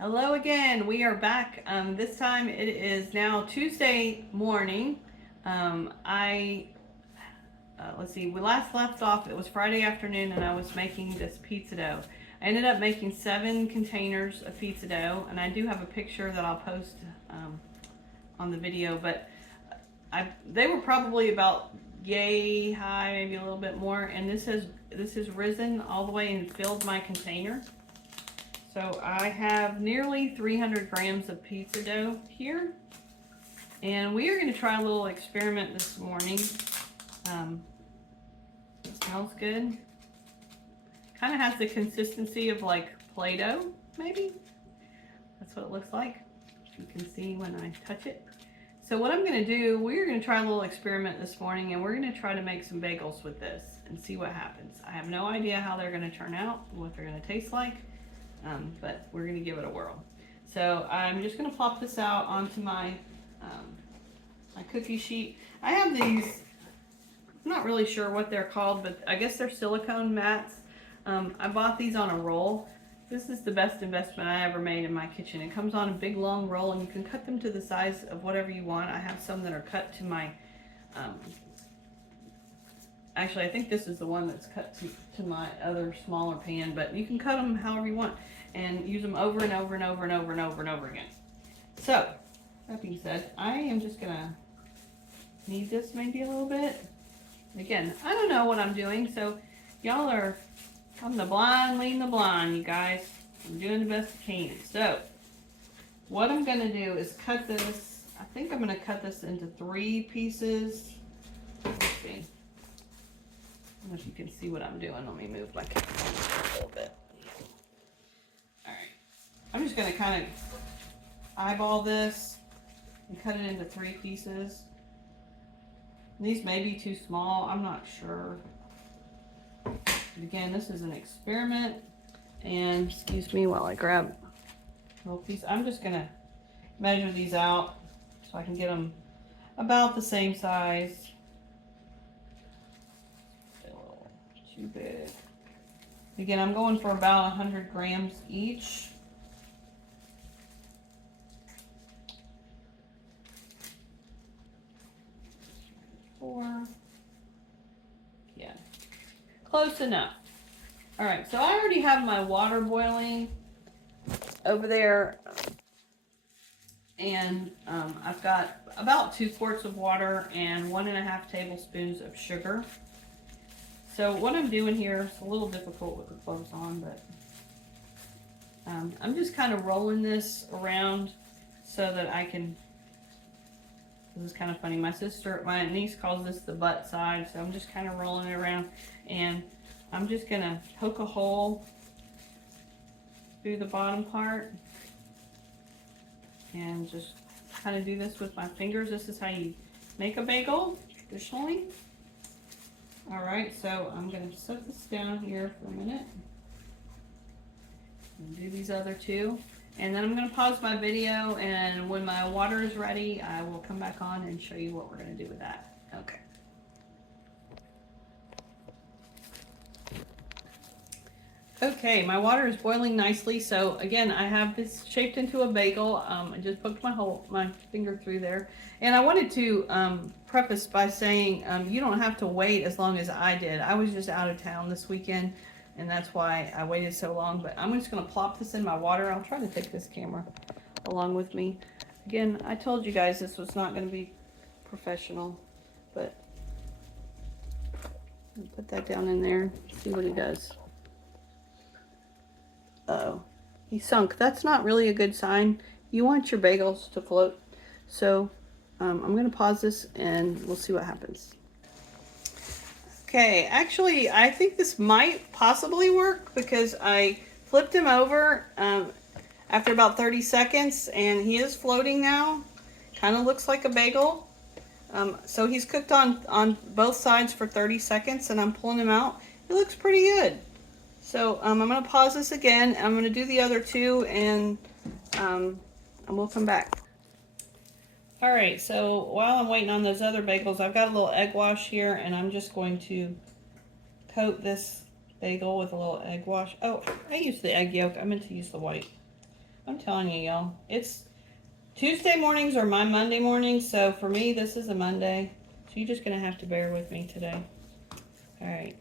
Hello again. We are back. This time it is now Tuesday morning. I let's see. We last left off. It was Friday afternoon, and I was making this pizza dough. I ended up making 7 containers of pizza dough, and I do have a picture that I'll post on the video. But they were probably about yay high, maybe a little bit more. And this has risen all the way and filled my container. So I have nearly 300 grams of pizza dough here. And we are going to try a little experiment this morning. It smells good. Kind of has the consistency of like Play-Doh, maybe. That's what it looks like. You can see when I touch it. So what I'm going to do, we're going to try a little experiment this morning, and we're going to try to make some bagels with this and see what happens. I have no idea how they're going to turn out, what they're going to taste like. But we're going to give it a whirl. So I'm just going to plop this out onto my my cookie sheet. I have these, I'm not really sure what they're called, but I guess they're silicone mats. I bought these on a roll. This is the best investment I ever made in my kitchen. It comes on a big long roll, and you can cut them to the size of whatever you want. I have some that are cut to my actually, I think this is the one that's cut to my other smaller pan, but you can cut them however you want and use them over and over and over and over and over and over again. So, that being said, I am just gonna knead this maybe a little bit. Again, I don't know what I'm doing, so y'all are, I'm the blind leading the blind, you guys. I'm doing the best I can. So, what I'm gonna do is cut this, I think I'm gonna cut this into 3 pieces. Let's see. I don't know if you can see what I'm doing. Let me move my camera a little bit. Alright. I'm just going to kind of eyeball this and cut it into 3 pieces. And these may be too small. I'm not sure. But again, this is an experiment. And excuse me while I grab a little piece. I'm just going to measure these out so I can get them about the same size. Too big. Again, I'm going for about 100 grams each. Four. Yeah, close enough. All right, so I already have my water boiling over there, and I've got about 2 quarts of water and 1.5 tablespoons of sugar. So what I'm doing here is a little difficult with the clothes on, but I'm just kind of rolling this around so that I can, this is kind of funny, my niece calls this the butt side, so I'm just kind of rolling it around, and I'm just going to poke a hole through the bottom part, and just kind of do this with my fingers. This is how you make a bagel, traditionally. Alright, so I'm going to set this down here for a minute and do these other 2. And then I'm going to pause my video, and when my water is ready, I will come back on and show you what we're going to do with that. Okay. Okay, my water is boiling nicely. So again, I have this shaped into a bagel. I just poked my finger through there. And I wanted to preface by saying you don't have to wait as long as I did. I was just out of town this weekend, and that's why I waited so long. But I'm just going to plop this in my water. I'll try to take this camera along with me. Again, I told you guys this was not going to be professional, but I'll put that down in there, see what he does. Uh-oh, he sunk. That's not really a good sign. You want your bagels to float. So I'm going to pause this and we'll see what happens. Okay, actually, I think this might possibly work because I flipped him over after about 30 seconds, and he is floating now. Kind of looks like a bagel. So he's cooked on both sides for 30 seconds, and I'm pulling him out. It looks pretty good. So I'm going to pause this again. I'm going to do the other 2, and we'll come back. All right, so while I'm waiting on those other bagels, I've got a little egg wash here, and I'm just going to coat this bagel with a little egg wash. Oh, I used the egg yolk. I meant to use the white. I'm telling you, y'all. It's Tuesday mornings are my Monday mornings, so for me, this is a Monday. So you're just going to have to bear with me today. All right.